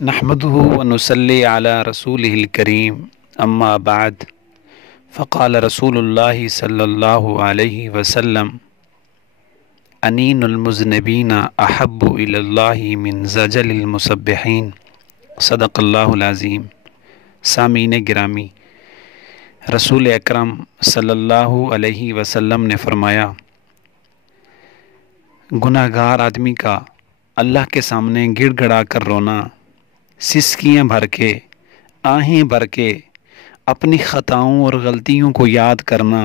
نحمده ونصلي على رسوله الكريم اما بعد فقال رسول الله صلى الله عليه وسلم انین المذنبین احب الی اللہ من زجل المسبحین صدق اللہ العظیم۔ سامعین گرامی، رسول اکرم صلی اللہ علیہ وسلم نے فرمایا، گناہ گار آدمی کا اللہ کے سامنے گڑ گڑا کر رونا، سسکیاں بھر کے، آہیں بھر کے اپنی خطاؤں اور غلطیوں کو یاد کرنا،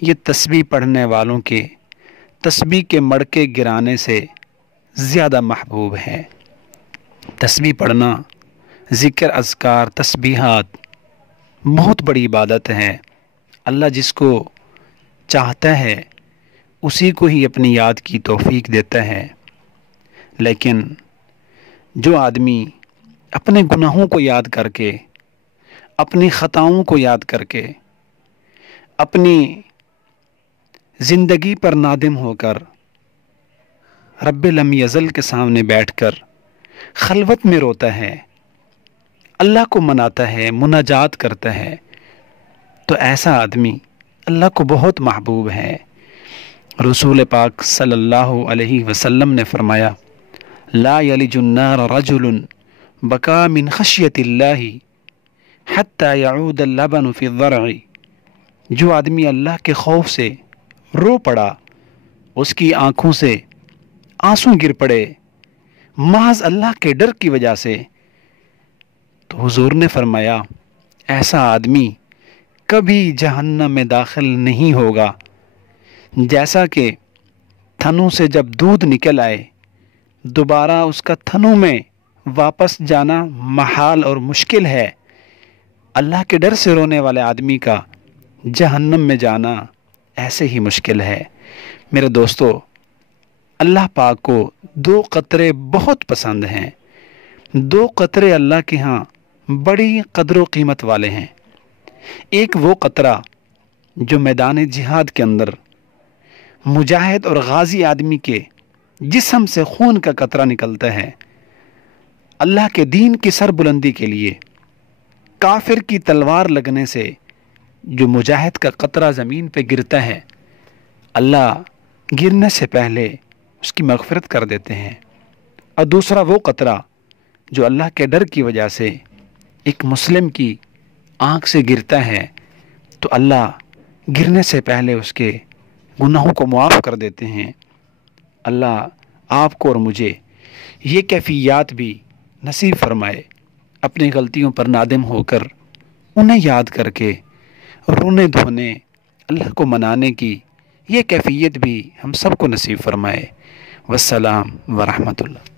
یہ تسبیح پڑھنے والوں کے تسبیح کے مڑکے گرانے سے زیادہ محبوب ہے۔ تسبیح پڑھنا، ذکر، اذکار، تسبیحات بہت بڑی عبادت ہے۔ اللہ جس کو چاہتا ہے اسی کو ہی اپنی یاد کی توفیق دیتا ہے، لیکن جو آدمی اپنے گناہوں کو یاد کر کے، اپنی خطاؤں کو یاد کر کے، اپنی زندگی پر نادم ہو کر رب لم یزل کے سامنے بیٹھ کر خلوت میں روتا ہے، اللہ کو مناتا ہے، مناجات کرتا ہے، تو ایسا آدمی اللہ کو بہت محبوب ہے۔ رسول پاک صلی اللہ علیہ وسلم نے فرمایا، لا یلج النار رجل بکا من خشیت اللہ حتی یعود اللبن فی الضرع۔ جو آدمی اللہ کے خوف سے رو پڑا، اس کی آنکھوں سے آنسو گر پڑے محض اللہ کے ڈر کی وجہ سے، تو حضور نے فرمایا ایسا آدمی کبھی جہنم میں داخل نہیں ہوگا۔ جیسا کہ تھنوں سے جب دودھ نکل آئے، دوبارہ اس کا تھنوں میں واپس جانا محال اور مشکل ہے، اللہ کے ڈر سے رونے والے آدمی کا جہنم میں جانا ایسے ہی مشکل ہے۔ میرے دوستو، اللہ پاک کو 2 قطرے بہت پسند ہیں۔ 2 قطرے اللہ کے ہاں بڑی قدر و قیمت والے ہیں۔ ایک وہ قطرہ جو میدان جہاد کے اندر مجاہد اور غازی آدمی کے جسم سے خون کا قطرہ نکلتا ہے، اللہ کے دین کی سر بلندی کے لیے کافر کی تلوار لگنے سے جو مجاہد کا قطرہ زمین پہ گرتا ہے، اللہ گرنے سے پہلے اس کی مغفرت کر دیتے ہیں۔ اور دوسرا وہ قطرہ جو اللہ کے ڈر کی وجہ سے ایک مسلم کی آنکھ سے گرتا ہے، تو اللہ گرنے سے پہلے اس کے گناہوں کو معاف کر دیتے ہیں۔ اللہ آپ کو اور مجھے یہ کیفیات بھی نصیب فرمائے، اپنی غلطیوں پر نادم ہو کر انہیں یاد کر کے رونے دھونے، اللہ کو منانے کی یہ کیفیت بھی ہم سب کو نصیب فرمائے۔ والسلام ورحمۃ اللہ۔